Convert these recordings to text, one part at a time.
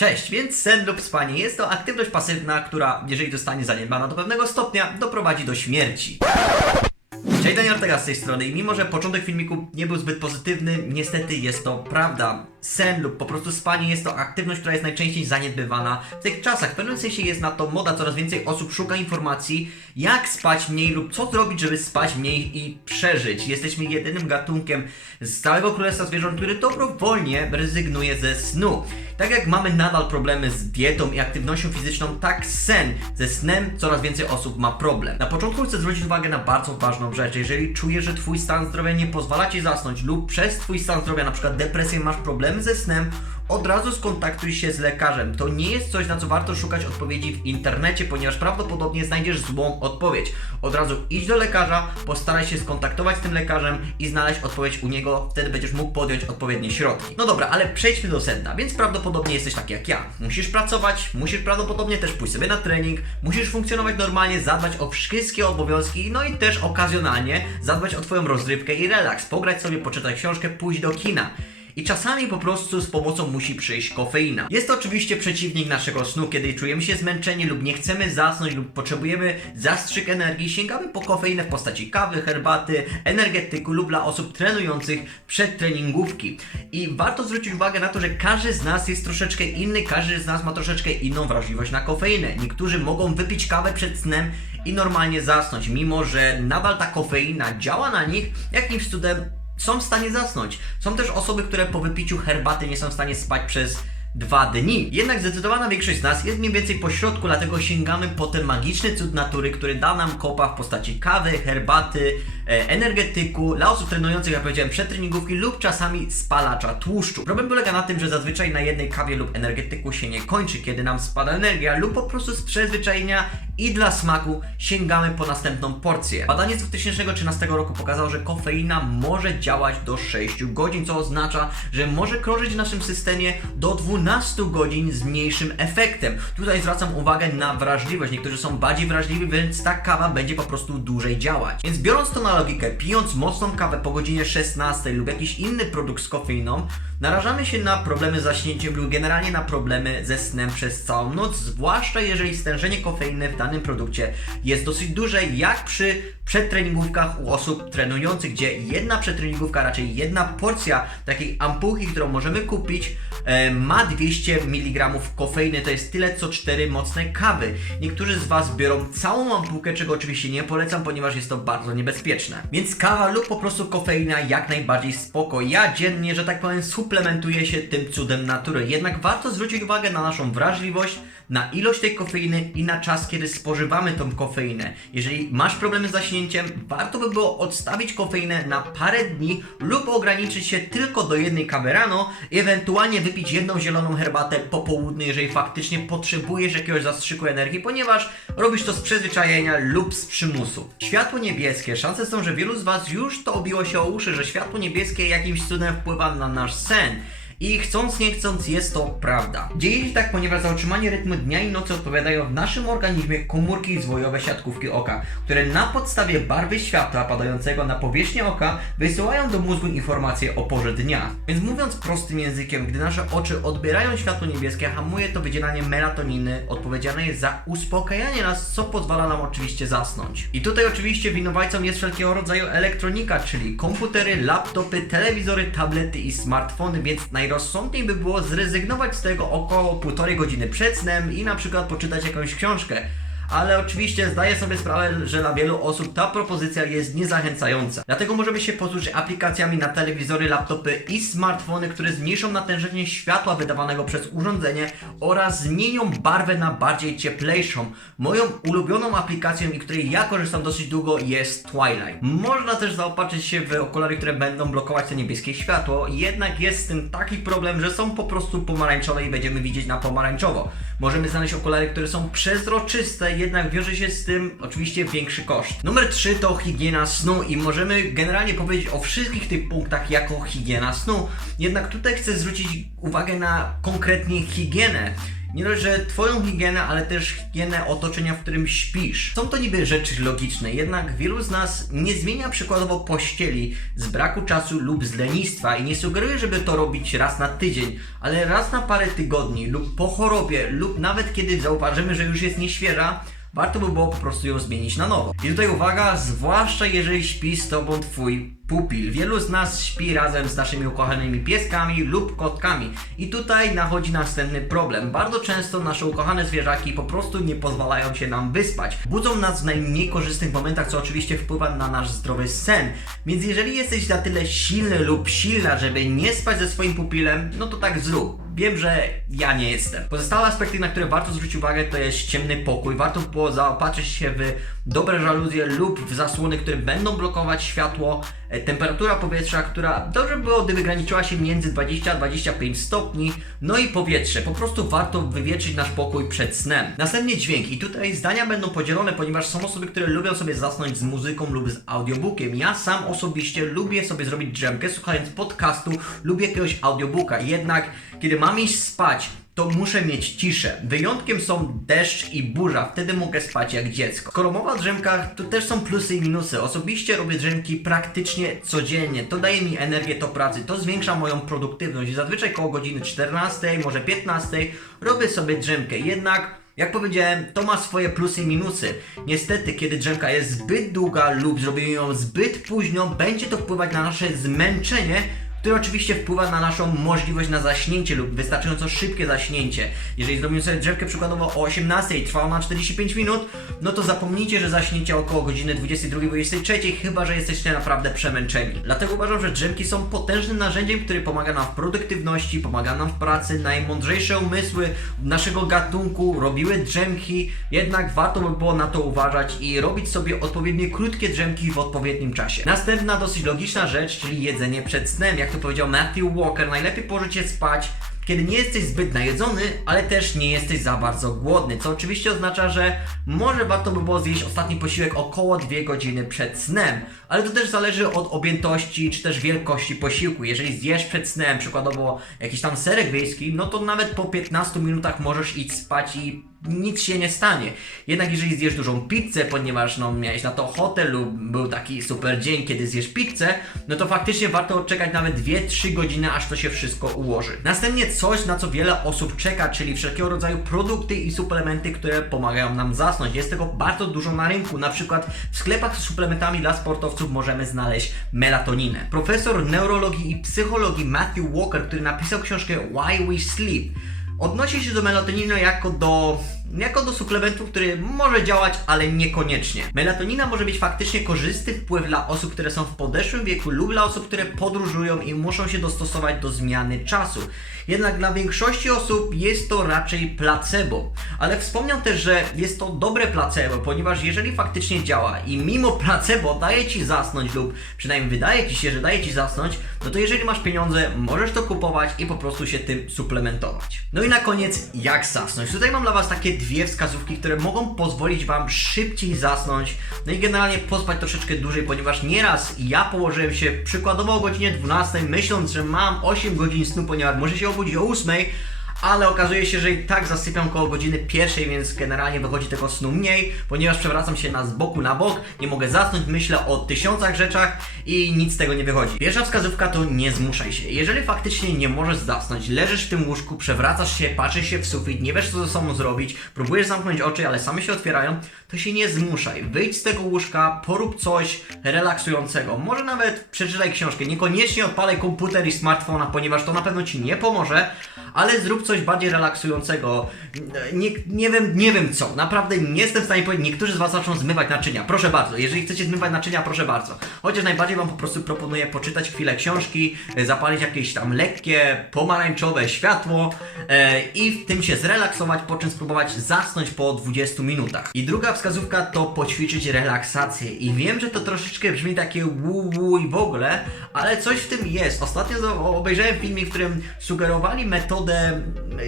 Cześć, więc sen lub spanie jest to aktywność pasywna, która, jeżeli zostanie zaniedbana do pewnego stopnia, doprowadzi do śmierci. Cześć, Daniel Ortega z tej strony i mimo, że początek filmiku nie był zbyt pozytywny, niestety jest to prawda. Sen lub po prostu spanie jest to aktywność, która jest najczęściej zaniedbywana w tych czasach. W pewnym sensie jest na to moda, coraz więcej osób szuka informacji, jak spać mniej lub co zrobić, żeby spać mniej i przeżyć. Jesteśmy jedynym gatunkiem z całego Królestwa Zwierząt, który dobrowolnie rezygnuje ze snu. Tak jak mamy nadal problemy z dietą i aktywnością fizyczną, tak sen ze snem coraz więcej osób ma problem. Na początku chcę zwrócić uwagę na bardzo ważną rzecz. Jeżeli czujesz, że twój stan zdrowia nie pozwala ci zasnąć lub przez twój stan zdrowia, na przykład depresję, masz ze snem, od razu skontaktuj się z lekarzem. To nie jest coś, na co warto szukać odpowiedzi w internecie, ponieważ prawdopodobnie znajdziesz złą odpowiedź. Od razu idź do lekarza, postaraj się skontaktować z tym lekarzem i znaleźć odpowiedź u niego, wtedy będziesz mógł podjąć odpowiednie środki. No dobra, ale przejdźmy do sedna, więc prawdopodobnie jesteś taki jak ja. Musisz pracować, musisz prawdopodobnie też pójść sobie na trening, musisz funkcjonować normalnie, zadbać o wszystkie obowiązki, no i też okazjonalnie zadbać o Twoją rozrywkę i relaks, pograć sobie, poczytać książkę, pójść do kina. I czasami po prostu z pomocą musi przyjść kofeina. Jest to oczywiście przeciwnik naszego snu, kiedy czujemy się zmęczeni lub nie chcemy zasnąć lub potrzebujemy zastrzyk energii, sięgamy po kofeinę w postaci kawy, herbaty, energetyku lub dla osób trenujących przedtreningówki. I warto zwrócić uwagę na to, że każdy z nas jest troszeczkę inny, każdy z nas ma troszeczkę inną wrażliwość na kofeinę. Niektórzy mogą wypić kawę przed snem i normalnie zasnąć, mimo że nadal ta kofeina działa na nich jakimś cudem są w stanie zasnąć. Są też osoby, które po wypiciu herbaty nie są w stanie spać przez dwa dni. Jednak zdecydowana większość z nas jest mniej więcej po środku, dlatego sięgamy po ten magiczny cud natury, który da nam kopa w postaci kawy, herbaty, e, energetyku, dla osób trenujących, jak powiedziałem, przedtreningówki lub czasami spalacza tłuszczu. Problem polega na tym, że zazwyczaj na jednej kawie lub energetyku się nie kończy, kiedy nam spada energia lub po prostu z przyzwyczajenia i dla smaku sięgamy po następną porcję. Badanie z 2013 roku pokazało, że kofeina może działać do 6 godzin, co oznacza, że może krążyć w naszym systemie do 12 godzin z mniejszym efektem. Tutaj zwracam uwagę na wrażliwość. Niektórzy są bardziej wrażliwi, więc ta kawa będzie po prostu dłużej działać. Więc biorąc to na logikę, pijąc mocną kawę po godzinie 16 lub jakiś inny produkt z kofeiną, narażamy się na problemy z zaśnięciem lub generalnie na problemy ze snem przez całą noc, zwłaszcza jeżeli stężenie kofeiny w danym produkcie jest dosyć duże, jak przy przedtreningówkach u osób trenujących, gdzie jedna przedtreningówka, raczej jedna porcja takiej ampułki, którą możemy kupić, ma 200 mg kofeiny, to jest tyle co 4 mocne kawy. Niektórzy z Was biorą całą ampułkę, czego oczywiście nie polecam, ponieważ jest to bardzo niebezpieczne. Więc kawa lub po prostu kofeina jak najbardziej spoko. Ja dziennie, że tak powiem, suplementuję się tym cudem natury. Jednak warto zwrócić uwagę na naszą wrażliwość, na ilość tej kofeiny i na czas, kiedy spożywamy tą kofeinę. Jeżeli masz problemy z zaśnięciem, warto by było odstawić kofeinę na parę dni lub ograniczyć się tylko do jednej kawy rano ewentualnie wypić jedną zieloną herbatę po południu, jeżeli faktycznie potrzebujesz jakiegoś zastrzyku energii, ponieważ robisz to z przyzwyczajenia lub z przymusu. Światło niebieskie. Szanse są, że wielu z Was już to obiło się o uszy, że światło niebieskie jakimś cudem wpływa na nasz sen. I chcąc nie chcąc jest to prawda. Dzieje się tak, ponieważ za utrzymanie rytmu dnia i nocy odpowiadają w naszym organizmie komórki zwojowe siatkówki oka, które na podstawie barwy światła padającego na powierzchnię oka wysyłają do mózgu informacje o porze dnia. Więc mówiąc prostym językiem, gdy nasze oczy odbierają światło niebieskie, hamuje to wydzielanie melatoniny, odpowiedzialne jest za uspokajanie nas, co pozwala nam oczywiście zasnąć. I tutaj oczywiście winowajcą jest wszelkiego rodzaju elektronika, czyli komputery, laptopy, telewizory, tablety i smartfony, więc najrozsądniej by było zrezygnować z tego około półtorej godziny przed snem i na przykład poczytać jakąś książkę. Ale oczywiście zdaję sobie sprawę, że dla wielu osób ta propozycja jest niezachęcająca. Dlatego możemy się posłużyć aplikacjami na telewizory, laptopy i smartfony, które zmniejszą natężenie światła wydawanego przez urządzenie oraz zmienią barwę na bardziej cieplejszą. Moją ulubioną aplikacją i której ja korzystam dosyć długo jest Twilight. Można też zaopatrzyć się w okulary, które będą blokować to niebieskie światło, jednak jest z tym taki problem, że są po prostu pomarańczowe i będziemy widzieć na pomarańczowo. Możemy znaleźć okulary, które są przezroczyste, jednak wiąże się z tym oczywiście większy koszt. Numer 3 to higiena snu i możemy generalnie powiedzieć o wszystkich tych punktach jako higiena snu. Jednak tutaj chcę zwrócić uwagę na konkretnie higienę. Nie dość, że twoją higienę, ale też higienę otoczenia, w którym śpisz. Są to niby rzeczy logiczne, jednak wielu z nas nie zmienia przykładowo pościeli z braku czasu lub z lenistwa i nie sugeruję, żeby to robić raz na tydzień, ale raz na parę tygodni lub po chorobie lub nawet kiedy zauważymy, że już jest nieświeża, warto by było po prostu ją zmienić na nowo. I tutaj uwaga, zwłaszcza jeżeli śpi z tobą twój pupil. Wielu z nas śpi razem z naszymi ukochanymi pieskami lub kotkami. I tutaj nachodzi następny problem. Bardzo często nasze ukochane zwierzaki po prostu nie pozwalają się nam wyspać. Budzą nas w najmniej korzystnych momentach, co oczywiście wpływa na nasz zdrowy sen. Więc jeżeli jesteś na tyle silny lub silna, żeby nie spać ze swoim pupilem, no to tak zrób. Wiem, że ja nie jestem. Pozostałe aspekty, na które warto zwrócić uwagę, to jest ciemny pokój. Warto było zaopatrzyć się w dobre żaluzje lub w zasłony, które będą blokować światło, e, temperatura powietrza, która dobrze było, gdyby graniczyła się między 20 a 25 stopni, no i powietrze. Po prostu warto wywietrzyć nasz pokój przed snem. Następnie dźwięk i tutaj zdania będą podzielone, ponieważ są osoby, które lubią sobie zasnąć z muzyką lub z audiobookiem. Ja sam osobiście lubię sobie zrobić drzemkę słuchając podcastu lub jakiegoś audiobooka. Jednak kiedy mam iść spać, to muszę mieć ciszę. Wyjątkiem są deszcz i burza, wtedy mogę spać jak dziecko. Skoro mowa o drzemkach, to też są plusy i minusy. Osobiście robię drzemki praktycznie codziennie. To daje mi energię do pracy, to zwiększa moją produktywność. Zazwyczaj koło godziny 14, może 15 robię sobie drzemkę. Jednak jak powiedziałem, to ma swoje plusy i minusy. Niestety, kiedy drzemka jest zbyt długa lub zrobimy ją zbyt późno, będzie to wpływać na nasze zmęczenie, które oczywiście wpływa na naszą możliwość na zaśnięcie lub wystarczająco szybkie zaśnięcie. Jeżeli zrobimy sobie drzemkę przykładowo o 18 i trwa ona 45 minut, no to zapomnijcie, że zaśnięcie około godziny 22-23, chyba że jesteście naprawdę przemęczeni. Dlatego uważam, że drzemki są potężnym narzędziem, które pomaga nam w produktywności, pomaga nam w pracy. Najmądrzejsze umysły naszego gatunku robiły drzemki, jednak warto by było na to uważać i robić sobie odpowiednie krótkie drzemki w odpowiednim czasie. Następna dosyć logiczna rzecz, czyli jedzenie przed snem. Jak to powiedział Matthew Walker, najlepiej położyć się spać kiedy nie jesteś zbyt najedzony, ale też nie jesteś za bardzo głodny, co oczywiście oznacza, że może warto by było zjeść ostatni posiłek około 2 godziny przed snem, ale to też zależy od objętości czy też wielkości posiłku. Jeżeli zjesz przed snem przykładowo jakiś tam serek wiejski, no to nawet po 15 minutach możesz iść spać i nic się nie stanie. Jednak jeżeli zjesz dużą pizzę, ponieważ no, miałeś na to ochotę lub był taki super dzień, kiedy zjesz pizzę, no to faktycznie warto czekać nawet 2-3 godziny, aż to się wszystko ułoży. Następnie coś, na co wiele osób czeka, czyli wszelkiego rodzaju produkty i suplementy, które pomagają nam zasnąć. Jest tego bardzo dużo na rynku. Na przykład w sklepach z suplementami dla sportowców możemy znaleźć melatoninę. Profesor neurologii i psychologii Matthew Walker, który napisał książkę Why We Sleep, odnosi się do melatoniny jako do jako do suplementu, który może działać, ale niekoniecznie. Melatonina może mieć faktycznie korzystny wpływ dla osób, które są w podeszłym wieku lub dla osób, które podróżują i muszą się dostosować do zmiany czasu. Jednak dla większości osób jest to raczej placebo. Ale wspomniał też, że jest to dobre placebo, ponieważ jeżeli faktycznie działa i mimo placebo daje ci zasnąć lub przynajmniej wydaje ci się, że daje ci zasnąć, no to jeżeli masz pieniądze, możesz to kupować i po prostu się tym suplementować. No i na koniec, jak zasnąć? Tutaj mam dla Was takie dwie wskazówki, które mogą pozwolić Wam szybciej zasnąć, no i generalnie pospać troszeczkę dłużej, ponieważ nieraz ja położyłem się przykładowo o godzinie 12, myśląc, że mam 8 godzin snu, ponieważ muszę się obudzić o 8, ale okazuje się, że i tak zasypiam koło godziny pierwszej, więc generalnie wychodzi tego snu mniej, ponieważ przewracam się na z boku na bok, nie mogę zasnąć, myślę o tysiącach rzeczach i nic z tego nie wychodzi. Pierwsza wskazówka to nie zmuszaj się. Jeżeli faktycznie nie możesz zasnąć, leżysz w tym łóżku, przewracasz się, patrzysz się w sufit, nie wiesz co ze sobą zrobić, próbujesz zamknąć oczy, ale same się otwierają, to się nie zmuszaj. Wyjdź z tego łóżka, porób coś relaksującego. Może nawet przeczytaj książkę. Niekoniecznie odpalaj komputer i smartfona, ponieważ to na pewno ci nie pomoże, ale zrób coś bardziej relaksującego. Nie, nie wiem, nie wiem co. Naprawdę nie jestem w stanie powiedzieć. Niektórzy z Was zaczną zmywać naczynia. Proszę bardzo. Jeżeli chcecie zmywać naczynia, proszę bardzo. Chociaż najbardziej Wam po prostu proponuję poczytać chwilę książki, e, zapalić jakieś tam lekkie, pomarańczowe światło e, i w tym się zrelaksować, po czym spróbować zasnąć po 20 minutach. I druga wskazówka to poćwiczyć relaksację. I wiem, że to troszeczkę brzmi takie wu i w ogóle, ale coś w tym jest. Ostatnio obejrzałem filmik, w którym sugerowali metodę,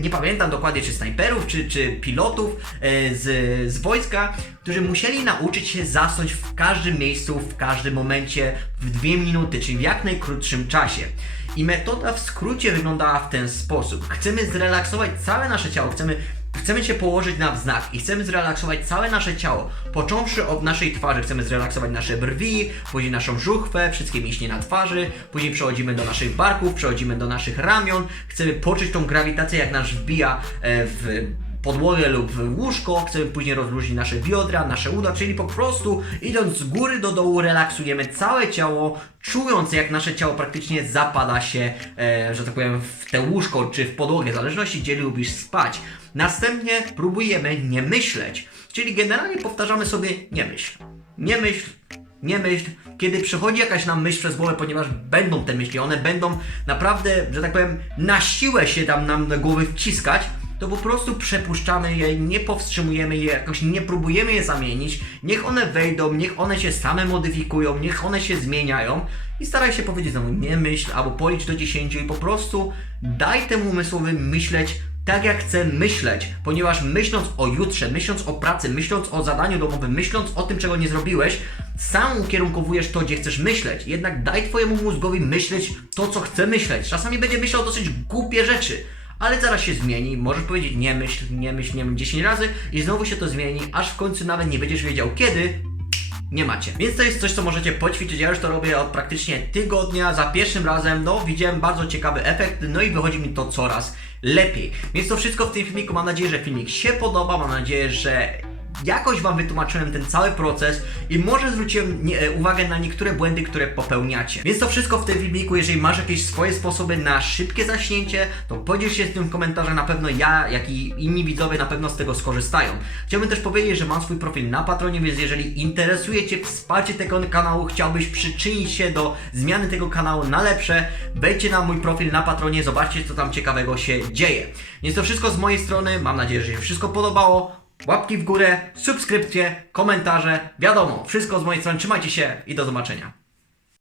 nie pamiętam dokładnie czy snajperów, czy, czy pilotów e, z, z wojska, którzy musieli nauczyć się zasnąć w każdym miejscu, w każdym momencie, w dwie minuty, czyli w jak najkrótszym czasie. I metoda w skrócie wyglądała w ten sposób. Chcemy zrelaksować całe nasze ciało, chcemy Chcemy się położyć na wznak i chcemy zrelaksować całe nasze ciało. Począwszy od naszej twarzy, chcemy zrelaksować nasze brwi, później naszą żuchwę, wszystkie mięśnie na twarzy, później przechodzimy do naszych barków, przechodzimy do naszych ramion. Chcemy poczuć tą grawitację, jak nas wbija e, w podłogę lub łóżko, chcemy później rozluźnić nasze biodra, nasze uda, czyli po prostu idąc z góry do dołu relaksujemy całe ciało, czując jak nasze ciało praktycznie zapada się, e, że tak powiem, w te łóżko czy w podłogę, w zależności gdzie lubisz spać. Następnie próbujemy nie myśleć, czyli generalnie powtarzamy sobie nie myśl, nie myśl, nie myśl, kiedy przychodzi jakaś nam myśl przez głowę, ponieważ będą te myśli, one będą naprawdę, że tak powiem, na siłę się tam nam do głowy wciskać, to po prostu przepuszczamy je, nie powstrzymujemy je, jakoś nie próbujemy je zamienić. Niech one wejdą, niech one się same modyfikują, niech one się zmieniają i staraj się powiedzieć znowu nie myśl albo policz do 10 i po prostu daj temu umysłowi myśleć tak jak chcę myśleć, ponieważ myśląc o jutrze, myśląc o pracy, myśląc o zadaniu domowym, myśląc o tym, czego nie zrobiłeś, sam ukierunkowujesz to, gdzie chcesz myśleć. Jednak daj twojemu mózgowi myśleć to, co chce myśleć. Czasami będzie myślał dosyć głupie rzeczy, ale zaraz się zmieni. Możesz powiedzieć nie myśl, nie myśl, nie myśl 10 razy i znowu się to zmieni, aż w końcu nawet nie będziesz wiedział kiedy, nie macie. Więc to jest coś, co możecie poćwiczyć. Ja już to robię od praktycznie tygodnia. Za pierwszym razem, no, widziałem bardzo ciekawy efekt, no i wychodzi mi to coraz lepiej. Więc to wszystko w tym filmiku. Mam nadzieję, że filmik się podoba. Mam nadzieję, że jakoś Wam wytłumaczyłem ten cały proces i może zwróciłem nie, e, uwagę na niektóre błędy, które popełniacie. Więc to wszystko w tym filmiku. Jeżeli masz jakieś swoje sposoby na szybkie zaśnięcie, to podziel się z tym w komentarzach. Na pewno ja, jak i inni widzowie na pewno z tego skorzystają. Chciałbym też powiedzieć, że mam swój profil na Patronie, więc jeżeli interesuje Cię wsparcie tego kanału, chciałbyś przyczynić się do zmiany tego kanału na lepsze, wejdźcie na mój profil na Patronie, zobaczcie co tam ciekawego się dzieje. Więc to wszystko z mojej strony. Mam nadzieję, że się wszystko podobało. Łapki w górę, subskrypcje, komentarze, wiadomo, wszystko z mojej strony. Trzymajcie się i do zobaczenia.